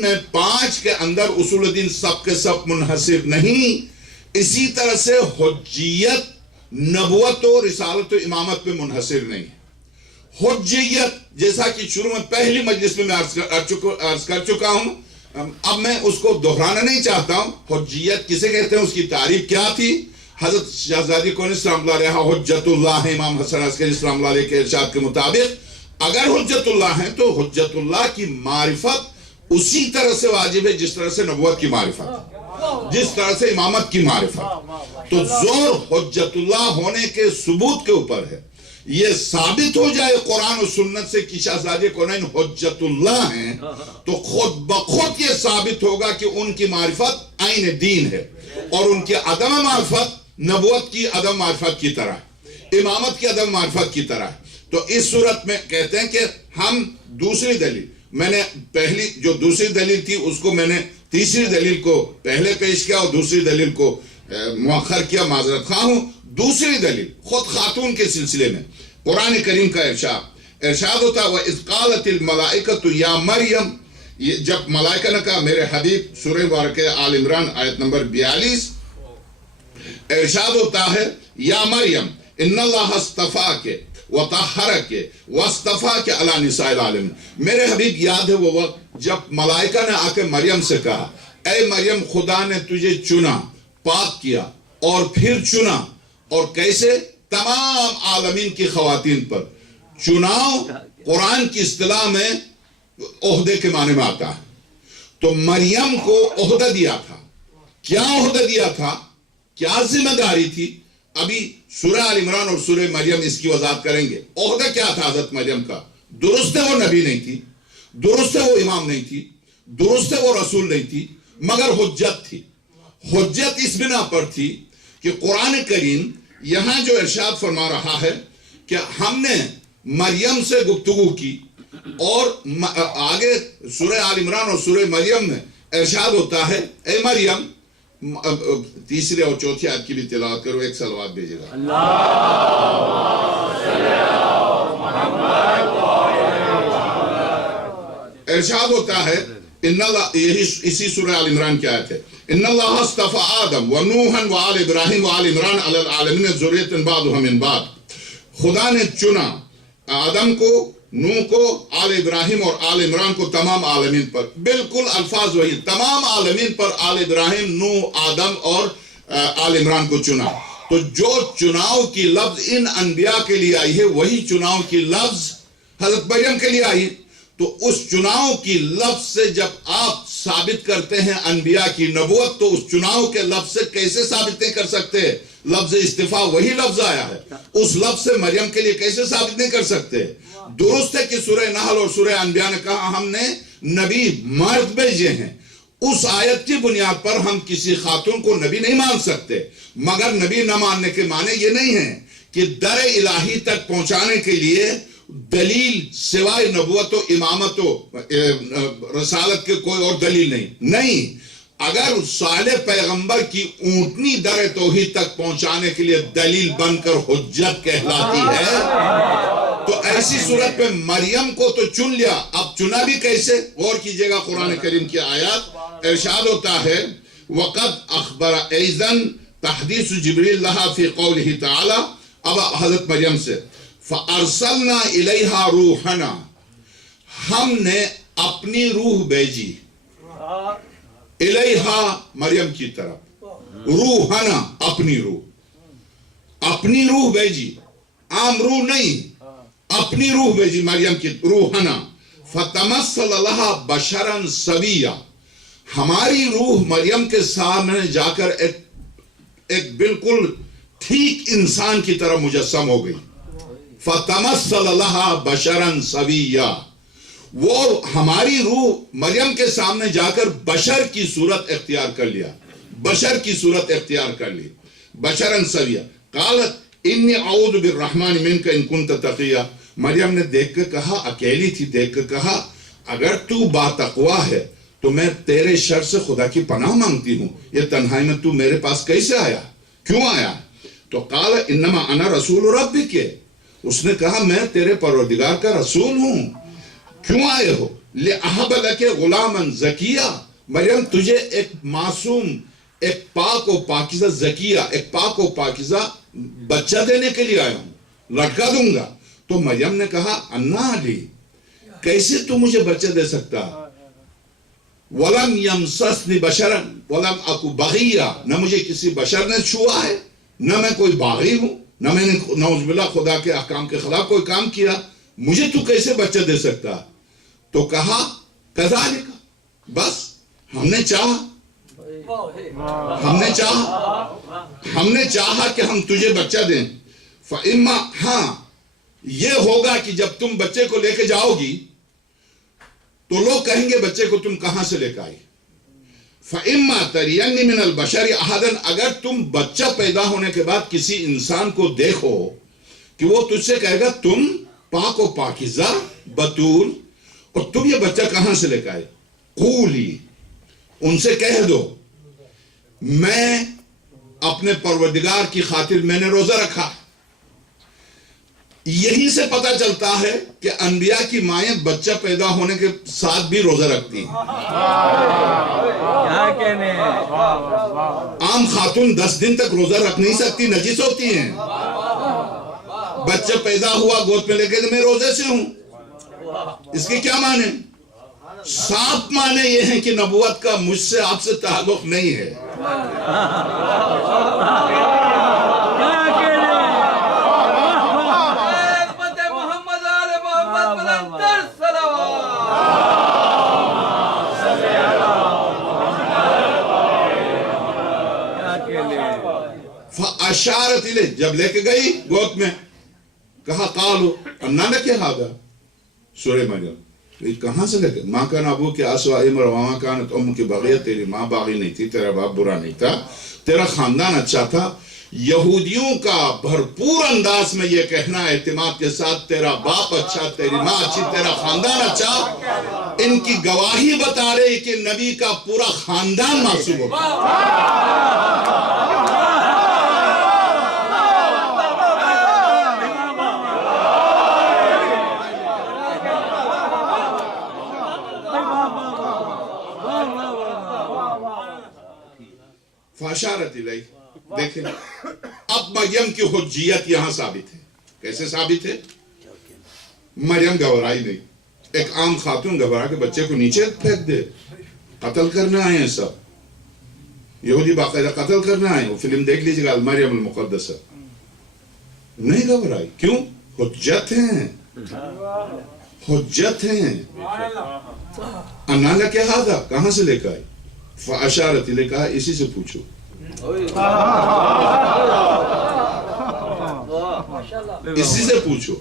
میں 5 کے اندر اصول دین سب کے سب منحصر نہیں، اسی طرح سے حجیت نبوت و رسالت و امامت میں منحصر نہیں. حجیت جیسا کہ شروع میں پہلی مجلس میں عرض کر چکا ہوں، اب میں اس کو دہرانا نہیں چاہتا ہوں. حجیت کسے کہتے ہیں، اس کی تعریف کیا تھی. حضرت شہزادی کون اسلام اللہ علیہ حجت اللہ ہے، امام حسن عسکری اسلام اللہ علیہ کے ارشاد کے مطابق اگر حجت اللہ ہیں تو حجت اللہ کی معرفت اسی طرح سے واجب ہے جس طرح سے نبوت کی معرفت، جس طرح سے امامت کی معرفت۔ تو زور حجت اللہ ہونے کے ثبوت کے اوپر ہے، یہ ثابت ہو جائے قرآن و سنت سے کہ شہزادی کونین حجت اللہ ہیں تو خود بخود یہ ثابت ہوگا کہ ان کی معرفت عین دین ہے، اور ان کی عدم معرفت نبوت کی عدم معرفت کی طرح ہے، امامت کی عدم معرفت کی طرح ہے۔ تو اس صورت میں کہتے ہیں کہ ہم دوسری دلیل، میں نے پہلی جو دوسری دلیل تھی اس کو میں نے تیسری دلیل کو پہلے پیش کیا اور دوسری دلیل کو مؤخر کیا، معذرت خواہ ہوں۔ دوسری دلیل خود خاتون کے سلسلے میں قرآن کریم کا ارشاد ہوتا ہے وَإِذْ قَالَتِ الْمَلَائِكَةُ يَا مَرْيَمْ، یہ جب ملائکہ نے کہا میرے حبیب، سورہ مبارکہ آل عمران آیت نمبر 42 ارشاد ہوتا ہے یا مریم ان اللہ اصطفاک وطہرک واصطفاک علی نساء العالمین۔ میرے حبیب یاد ہے وہ وقت جب ملائکہ نے آ کے مریم سے کہا اے مریم خدا نے تجھے چنا، پاک کیا اور پھر چنا، اور کیسے؟ تمام عالمین کی خواتین پر۔ چناؤ قرآن کی اصطلاح میں عہدے کے معنی میں آتا ہے، تو مریم کو عہدہ دیا تھا۔ کیا عہدہ دیا تھا؟ کیا ذمہ داری تھی؟ ابھی سورہ آل عمران اور سورہ مریم اس کی وضاحت کریں گے۔ عہدہ کیا تھا حضرت مریم کا؟ درست ہے وہ نبی نہیں تھی، درست ہے وہ امام نہیں تھی، درست ہے وہ رسول نہیں تھی، مگر حجت تھی۔ حجت اس بنا پر تھی کہ قرآن کریم یہاں جو ارشاد فرما رہا ہے کہ ہم نے مریم سے گفتگو کی، اور آگے سورہ آل عمران اور سورہ مریم میں ارشاد ہوتا ہے اے مریم، تیسری اور چوتھی آیت کی بھی تلاوت کرو، ایک صلوات بھیجے گا۔ ارشاد ہوتا ہے ان اللہ، یہی اسی سورہ آل عمران کی آیت ہے، ان اللہ اصطفى آدم ونوحا وآل ابراہیم وآل عمران علی العالمین ذریۃ بعضها من بعض۔ خدا نے چنا آدم کو، نوح کو، آل ابراہیم اور آل عمران کو تمام عالمین پر۔ بالکل الفاظ وہی، تمام عالمین پر آل ابراہیم، نوح، آدم اور آل عمران کو چنا۔ تو جو چناؤ کی لفظ ان انبیاء کے لیے آئی ہے وہی چناؤ کی لفظ حضرت مریم کے لیے آئی۔ تو اس چناؤ کی لفظ سے جب آپ ثابت کرتے ہیں انبیاء کی نبوت، تو اس چناؤ کے لفظ سے کیسے ثابت نہیں کر سکتے؟ لفظ استفاء وہی لفظ آیا ہے، اس لفظ سے مریم کے لیے کیسے ثابت نہیں کر سکتے؟ درست ہے کہ سورہ نحل اور سورہ انبیاء نے کہا ہم نے نبی مرد بھیجے ہیں، اس آیت کی بنیاد پر ہم کسی خاتون کو نبی نہیں مان سکتے، مگر نبی نہ ماننے کے معنی یہ نہیں ہے کہ در الہی تک پہنچانے کے لیے دلیل سوائے نبوت و امامت و رسالت کے کوئی اور دلیل نہیں۔ اگر صالح پیغمبر کی اونٹنی در توحید تک پہنچانے کے لیے دلیل بن کر حجت کہلاتی ہے، تو ایسی صورت پہ مریم کو تو چن لیا، اب چنا بھی کیسے؟ غور کیجئے گا قرآن کریم کی آیات، ارشاد ہوتا ہے وَقَدْ أَخْبَرَ أَيْضًا تحدیث جبریل لہا فی قولہ تعالی۔ اب حضرت مریم سے فَأَرْسَلْنَا إِلَيْهَا رُوحَنَا، ہم نے اپنی روح بھیجی، الیہا مریم کی طرف، روحنا اپنی روح بھیجی، عام روح نہیں، اپنی روح بھیجی مریم کی، روحنا فتمثل لہا بشرا سویا، ہماری روح مریم کے سامنے جا کر ایک بالکل ٹھیک انسان کی طرح مجسم ہو گئی، فتمثل لہا بشرا سویا، وہ ہماری روح مریم کے سامنے جا کر بشر کی صورت اختیار کر لیا، بشر کی صورت اختیار کر لی، بشرا سویا۔ قالت انی اعوذ بالرحمن منک ان کنت تقیا، مریم نے دیکھ کے کہا، اکیلی تھی، دیکھ کے کہا اگر تو با تقوی ہے تو میں تیرے شر سے خدا کی پناہ مانگتی ہوں، یہ تنہائی میں تو میرے پاس کیسے آیا، کیوں آیا؟ تو قال انما انا رسول ربک، اس نے کہا میں تیرے پروردگار کا رسول ہوں۔ کیوں آئے ہو؟ لِأَحَبَ لَكَ غُلَامًا زَكِيًّا، مریم تجھے ایک معصوم، ایک پاک و پاکیزہ زکیہ، ایک پاک و پاکیزہ بچہ دینے کے لیے آیا ہوں، لڑکا دوں گا۔ تو مریم نے کہا انا علی، کیسے تو مجھے بچہ دے سکتا؟ وَلَمْ يَمْسَسْنِ بَشَرًا وَلَمْ أَكُ بَغِيًّا، نہ مجھے کسی بشر نے چھوا ہے نہ میں کوئی باغی ہوں، نہ میں نے نعوذ باللہ خدا کے احکام کے خلاف کوئی کام کیا، مجھے تو کیسے بچہ دے سکتا؟ تو کہا کذالک، بس ہم نے چاہا کہ ہم تجھے بچہ دیں. فَإِمَّا، ہاں یہ ہوگا کہ جب تم بچے کو لے کے جاؤ گی تو لوگ کہیں گے بچے کو تم کہاں سے لے کے آئی. فَإِمَّا تَرِيَنِّ مِنَ الْبَشَرِ أَحَدًا، اگر تم بچہ پیدا ہونے کے بعد کسی انسان کو دیکھو کہ وہ تجھ سے کہے گا تم پاک و پاکیزہ بطول، اور تم یہ بچہ کہاں سے لے کے آئے، قولی، ان سے کہہ دو میں اپنے پروردگار کی خاطر میں نے روزہ رکھا. یہی سے پتہ چلتا ہے کہ انبیاء کی مائیں بچہ پیدا ہونے کے ساتھ بھی روزہ رکھتی ہیں. کیا کہنے ہیں. عام خاتون 10 دن تک روزہ رکھ نہیں سکتی، نجس ہوتی ہیں. بچہ پیدا ہوا گود میں لے کے میں روزے سے ہوں، اس کے کیا معنی؟ صاف معنی یہ ہے کہ نبوت کا مجھ سے آپ سے تعلق نہیں ہے. فَأَشَارَتْ إِلَيْهِ، جب لے کے گئی گود میں کہا قَالُوا اَنَّا لَكِ هَذَا، سورہ مریم، کہاں سے لے گئے؟ مَا كَانَ أَبُوكِ أَسْوَأَ إِمْرًا وَمَا كَانَتْ أُمُّكِ بَغِيًّا، تیری ماں باغی نہیں تھی، تیرا باپ برا نہیں تھا، تیرا خاندان اچھا تھا. یہودیوں کا بھرپور انداز میں یہ کہنا اعتماد کے ساتھ تیرا باپ اچھا، تیری ماں اچھی، تیرا خاندان اچھا، ان کی گواہی بتا رہے کہ نبی کا پورا خاندان معصوم ہوگا. فاشارت الیہ، دیکھیں اب مریم کی حجیت یہاں ثابت ہے. کیسے ثابت ہے؟ مریم گھبرائی نہیں. ایک عام خاتون گھبرا کے بچے کو نیچے پھینک دے، قتل کرنے آئے ہیں سب یہودی، باقاعدہ قتل کرنے آئے ہیں. وہ فلم دیکھ لیجیے گا مریم المقدسہ. نہیں گھبرائی، کیوں؟ حجت ہیں، حجت ہیں. اَنَّا لَكِ هَذَا، کہاں سے لے کے آئی؟ فَأَشَارَتْ إِلَيْهِ، کہا اسی سے پوچھو. اسی سے پوچھو.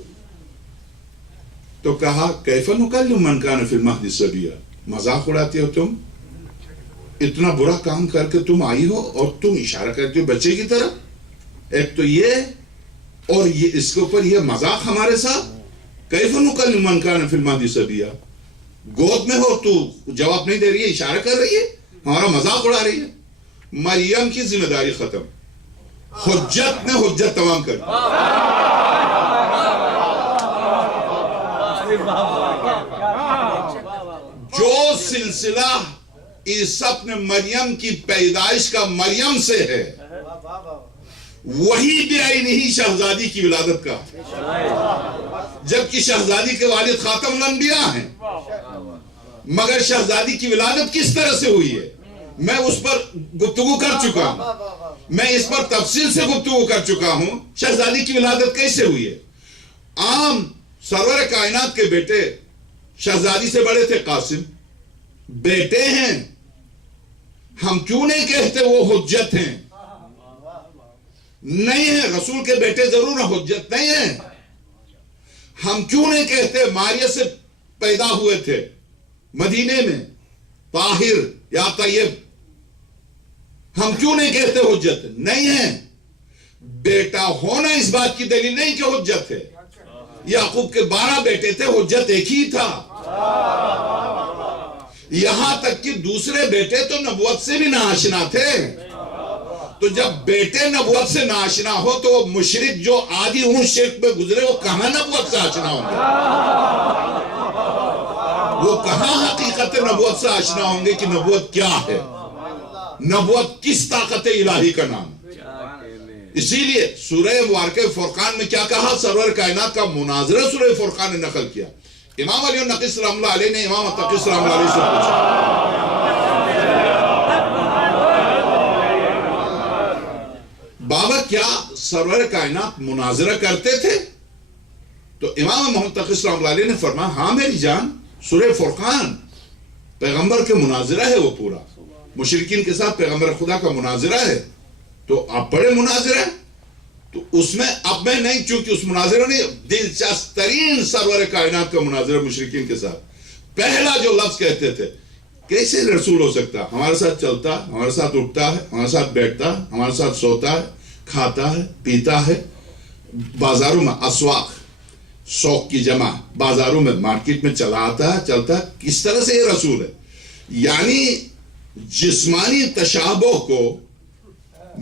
تو کہا کیف نکلم من کان فی المہد صبیا، مذاق اڑاتے ہو تم، اتنا برا کام کر کے تم آئی ہو اور تم اشارہ کرتے ہو بچے کی طرف. ایک تو یہ اور یہ اس کے اوپر یہ مذاق ہمارے ساتھ. کیف نکلم من کان فی المہد صبیا، گود میں ہو تو جواب نہیں دے رہی ہے، اشارہ کر رہی ہے، ہمارا مذاق اڑا رہی ہے. مریم کی ذمہ داری ختم، حجت نے حجت تمام کر دی. جو سلسلہ عیسیٰ ابن مریم کی پیدائش کا مریم سے ہے وہی بعینہ شہزادی کی ولادت کا، جبکہ شہزادی کے والد خاتم الانبیاء ہیں. مگر شہزادی کی ولادت کس طرح سے ہوئی ہے میں اس پر گفتگو کر چکا ہوں، میں اس پر تفصیل سے گفتگو کر چکا ہوں. شہزادی کی ولادت کیسے ہوئی ہے؟ عام سرور کائنات کے بیٹے شہزادی سے بڑے تھے، قاسم بیٹے ہیں. ہم کیوں نہیں کہتے وہ حجت ہیں؟ نہیں ہیں. رسول کے بیٹے ضرور ہیں، حجت نہیں ہیں. ہم کیوں نہیں کہتے ماریہ سے پیدا ہوئے تھے مدینے میں، طاہر یا طیب؟ ہم کیوں نہیں کہتے حجت نہیں ہیں؟ بیٹا ہونا اس بات کی دلیل نہیں کہ حجت ہے. یعقوب کے 12 بیٹے تھے، حجت ایک ہی تھا. یہاں تک کہ دوسرے بیٹے تو نبوت سے بھی ناآشنا تھے. تو جب بیٹے نبوت سے ناآشنا ہو تو وہ مشرک جو آدھی ہوں شرک میں گزرے، وہ کہاں نبوت سے آشنا ہوں گے؟ وہ کہاں حقیقت نبوت سے آشنا ہوں گے کہ نبوت کیا ہے، نبوت کس طاقت الہی کا نام. اسی لیے سورہ مبارکہ فرقان میں کیا کہا؟ سرور کائنات کا مناظرہ سورہ فرقان نے نقل کیا. امام علی النقی صلی اللہ علیہ نے امام تقی صلی اللہ علیہ سے پوچھا. صحابہ کیا سرور کائنات مناظرہ کرتے تھے؟ تو امام محمد تقی صلی اللہ علیہ نے فرمایا ہاں میری جان، سورہ فرقان پیغمبر کے مناظرہ ہے، وہ پورا مشرکین کے ساتھ پیغمبر خدا کا مناظرہ ہے. تو آپ بڑے مناظرہ، تو اس میں اب میں نہیں، چونکہ اس مناظرہ نے دلچسپ ترین سرور کائنات کا مناظرہ مشرکین کے ساتھ، پہلا جو لفظ کہتے تھے کیسے رسول ہو سکتا، ہمارے ساتھ چلتا، ہمارے ساتھ اٹھتا ہے، ہمارے ساتھ بیٹھتا ہے، ہمارے ساتھ سوتا ہے، کھاتا ہے، پیتا ہے، بازاروں میں اسواق، سوق کی جمع، بازاروں میں مارکیٹ میں چلا آتا ہے، چلتا ہے، کس طرح سے یہ رسول ہے؟ یعنی جسمانی تشابہ کو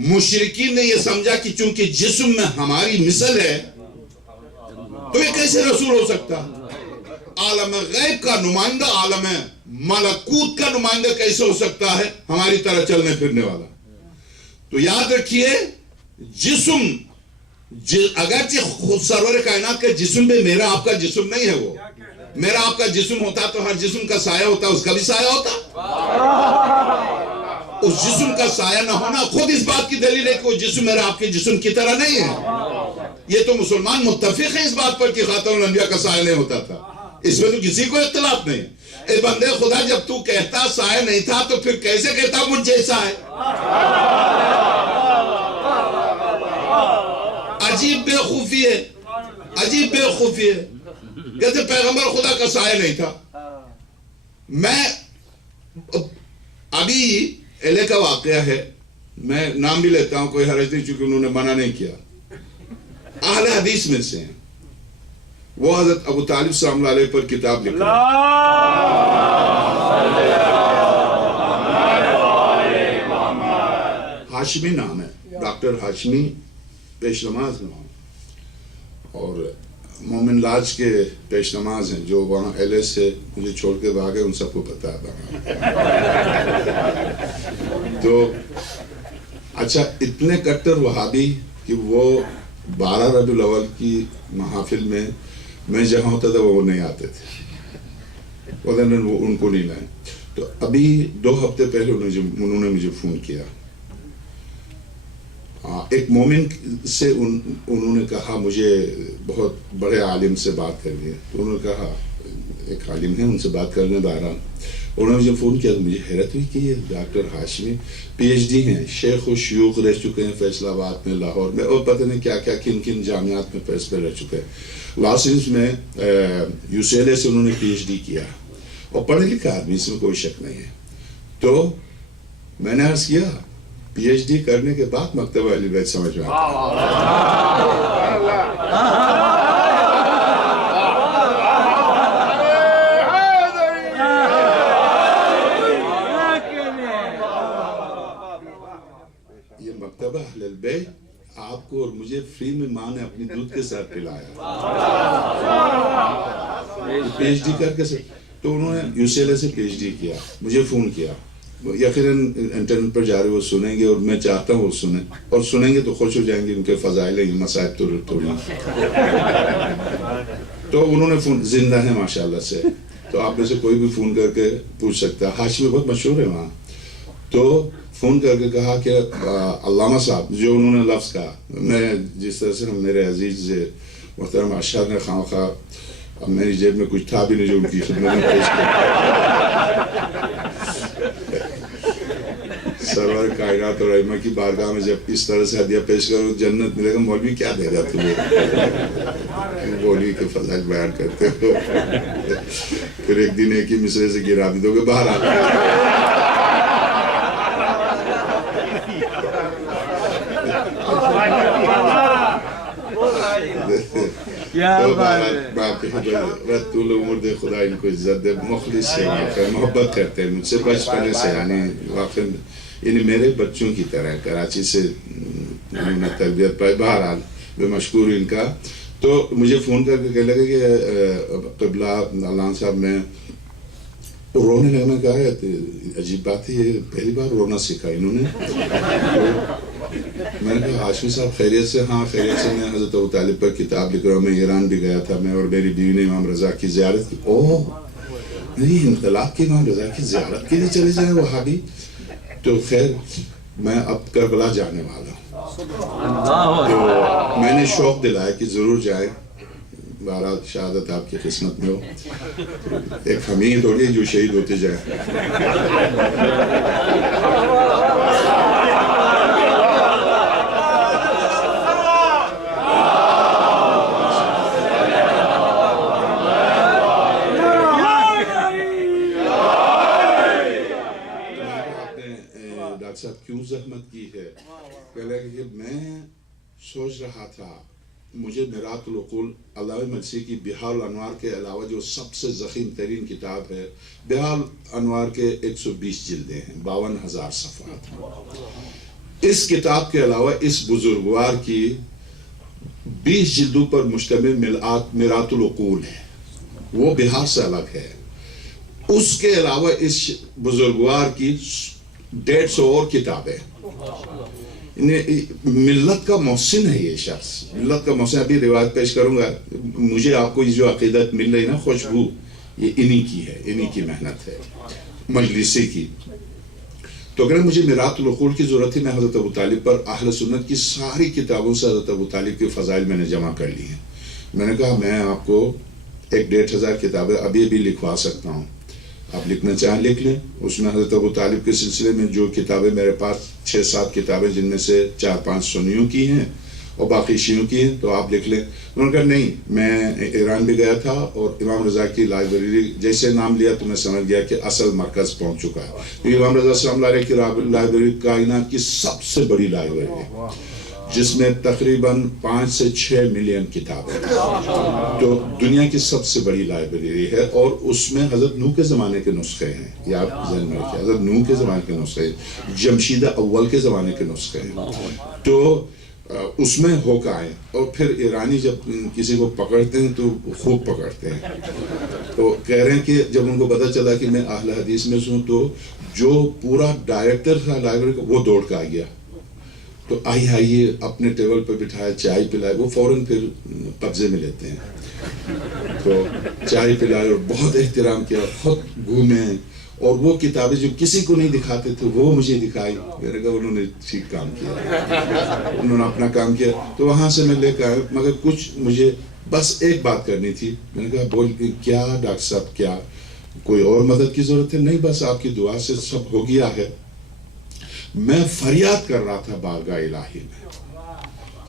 مشرکین نے یہ سمجھا کہ چونکہ جسم میں ہماری مثل ہے تو یہ کیسے رسول ہو سکتا؟ عالم غیب کا نمائندہ، عالم ملکوت کا نمائندہ کیسے ہو سکتا ہے ہماری طرح چلنے پھرنے والا؟ تو یاد رکھیے، جسم اگرچہ خود سرور کائنات کا جسم بھی میرا آپ کا جسم نہیں ہے، وہ میرا آپ کا جسم ہوتا تو ہر جسم کا سایہ ہوتا، اس کا بھی سایہ ہوتا. اس جسم کا سایہ نہ ہونا خود اس بات کی دلیل ہے کہ وہ جسم میرا آپ کے جسم کی طرح نہیں ہے. یہ تو مسلمان متفق ہیں اس بات پر کہ خاتم الانبیاء کا سایہ نہیں ہوتا تھا، اس میں تو کسی کو اختلاف نہیں. اے بندے خدا، جب تو کہتا سایہ نہیں تھا تو پھر کیسے کہتا مجھ جیسا ہے؟ عجیب بے خوفی ہے، عجیب بے خوفی ہے. کہتے پیغمبر خدا کا سایہ نہیں تھا. میں ابھی ایلے کا واقعہ ہے، میں نام بھی لیتا ہوں، کوئی حرج نہیں چونکہ انہوں نے منع نہیں کیا. اہل حدیث میں سے ہیں، وہ حضرت ابو طالب صلی اللہ علیہ پر کتاب لکھا، ہاشمی نام ہے، ڈاکٹر ہاشمی، پیش نماز نام، اور مومن لاج کے پیش نماز ہیں جو وہاں ایل ایس سے مجھے چھوڑ کے بھاگے، ان سب کو پتا ہے. تو اچھا، اتنے کٹر وہابی کہ وہ 12 ربیع الاول کی محافل میں جہاں ہوتا تھا وہ نہیں آتے تھے، وہ ان کو نہیں لائے. تو ابھی 2 ہفتے پہلے انہوں نے مجھے فون کیا، ایک مومن سے انہوں نے کہا مجھے بہت بڑے عالم سے بات کرنی ہے. تو انہوں نے کہا ایک عالم ہے، ان سے بات کرنے بہرحال انہوں نے مجھے فون کیا. مجھے حیرت ہوئی کہ یہ doctor Hashmi P H D ہیں، شیخ و شیوخ رہ چکے ہیں فیصل آباد میں، لاہور میں، اور پتہ نہیں کیا کیا کن کن جامعات میں فیصلے رہ چکے ہیں. لاس اینجلس میں یو سی ایل اے سے انہوں نے پی ایچ ڈی کیا، اور پڑھے لکھا آدمی، اس میں کوئی شک نہیں ہے. تو میں نے عرض کیا پی ایچ ڈی کرنے کے بعد مکتبہ اہل بیت سمجھ میں آتا. یہ مکتبہ اہل بیت آپ کو اور مجھے فری میں ماں نے اپنی دودھ کے ساتھ پلایا، پی ایچ ڈی کر کے. تو انہوں نے یو سی ایل اے سے پی ایچ ڈی کیا، مجھے فون کیا. یقیناً انٹرنیٹ پر جا رہے وہ سنیں گے، اور میں چاہتا ہوں وہ سنیں، اور سنیں گے تو خوش ہو جائیں گے، ان کے فضائل ہیں، مصائب تو تو انہوں نے فون زندہ ہیں ماشاءاللہ سے، تو آپ میں سے کوئی بھی فون کر کے پوچھ سکتا ہے. ہاشمی بہت مشہور ہے وہاں. تو فون کر کے کہا کہ علامہ صاحب، جو انہوں نے لفظ کہا، میں جس طرح سے میرے عزیز محترم اشار نے خواہ اب میری جیب میں کچھ تھا بھی نہیں جو ان کی خدمت میں پیش کیا. سرور کائنات اور ائمہ کی بارگاہ میں جب اس طرح سے ہدیہ پیش کرو جنت ملے گا. مولوی کیا دے رہا تمہیں؟ مولوی کے فضائل بیان کرتے ہو، پھر ایک دن ایک ہی مصرے سے گرا بھی دو گے باہر آ. رت العمر دے، خدا ان کو عزت دے، مخلص سے واقعی محبت کرتے ہیں مجھ سے بچپنے سے، یعنی میرے بچوں کی طرح. کراچی سے انہوں نے تربیت پائی، بہرحال بے مشکور ان کا. تو مجھے فون کر کے کہنے لگے کہ قبلہ علان صاحب میں رونے لگنا کہا ہے. عجیب بات ہے، یہ پہلی بار رونا سیکھا انہوں نے. میں نے کہا ہاشمی صاحب خیریت سے؟ ہاں خیریت سے. میں حضرت ابو طالب پر کتاب لکھ رہا ہوں، میں ایران بھی گیا تھا، میں اور میری بیوی نے امام رضا کی زیارت کی. اوہ نہیں، انقلاب کے امام رضا کی زیارت کے لیے چلے جائیں وہابی. تو خیر میں اب کربلا جانے والا ہوں. تو میں نے شوق دلایا کہ ضرور جائیں، بہرحال شہادت آپ کی قسمت میں ہو، ایک ہم ہی تھوڑی جو شہید ہوتے جائیں۔ ڈاکٹر صاحب کیوں زحمت کی ہے؟ کہنے لگے کہ میں سوچ رہا تھا، مجھے میرات العقول علامہ مجلسی کی بحار الانوار کے علاوہ جو سب سے ضخیم ترین کتاب ہے، بحار الانوار کے 120 جلدیں ہیں، 52,000 صفحات۔ اس کتاب کے علاوہ اس بزرگوار کی 20 جلدوں پر مشتمل میرات العقول ہے، وہ بحار سے الگ ہے۔ اس کے علاوہ اس بزرگوار کی 150 اور کتابیں، ملت کا محسن ہے یہ شخص، ملت کا محسن۔ ابھی روایت پیش کروں گا، مجھے آپ کو یہ جو عقیدت مل رہی نا خوشبو، یہ انہی کی ہے، انہی کی محنت ہے مجلسی کی۔ تو اگر مجھے میرات العقول کی ضرورت تھی، میں حضرت ابو طالب پر اہل سنت کی ساری کتابوں سے حضرت ابو طالب کے فضائل میں نے جمع کر لی ہیں۔ میں نے کہا میں آپ کو 1,500 کتابیں ابھی لکھوا سکتا ہوں، آپ لکھنا چاہیں لکھ لیں۔ اس میں حضرت ابو طالب کے سلسلے میں جو کتابیں میرے پاس 6-7 کتابیں، جن میں سے 4-5 سنیوں کی ہیں اور باقی شیعوں کی ہیں، تو آپ لکھ لیں۔ انہوں نے کہا نہیں، میں ایران بھی گیا تھا اور امام رضا کی لائبریری جیسے نام لیا تو میں سمجھ گیا کہ اصل مرکز پہنچ چکا ہے، کیونکہ امام رضا سلام اللہ علیہ کی لائبریری کائنات کی سب سے بڑی لائبریری ہے، جس میں تقریباً 5 سے 6 ملین کتابیں، تو دنیا کی سب سے بڑی لائبریری ہے۔ اور اس میں حضرت نوح کے زمانے کے نسخے ہیں، یہ آپ ذہن میں رکھیں، حضرت نوح کے زمانے کے نسخے ہیں، جمشید اول کے زمانے کے نسخے ہیں، تو اس میں ہو کا آئے۔ اور پھر ایرانی جب کسی کو پکڑتے ہیں تو خوب پکڑتے ہیں، تو کہہ رہے ہیں کہ جب ان کو پتہ چلا کہ میں اہل حدیث میں ہوں، تو جو پورا ڈائریکٹر تھا لائبریری کا وہ دوڑ کے آ گیا، تو آئیے اپنے ٹیبل پہ بٹھایا، چائے پلائے، وہ فوراً پھر قبضے میں لیتے ہیں، تو چائے پلائے اور بہت احترام کیا، خود گھومے، اور وہ کتابیں جو کسی کو نہیں دکھاتے تھے وہ مجھے دکھائی۔ میں نے کہا انہوں نے ٹھیک کام کیا، انہوں نے اپنا کام کیا۔ تو وہاں سے میں لے کے آیا، مگر کچھ مجھے بس ایک بات کرنی تھی۔ میں نے کہا بول کیا ڈاکٹر صاحب، کیا کوئی اور مدد کی ضرورت ہے؟ نہیں، بس آپ کی دعا سے سب ہو گیا ہے۔ میں فریاد کر رہا تھا بارگاہ الہی میں،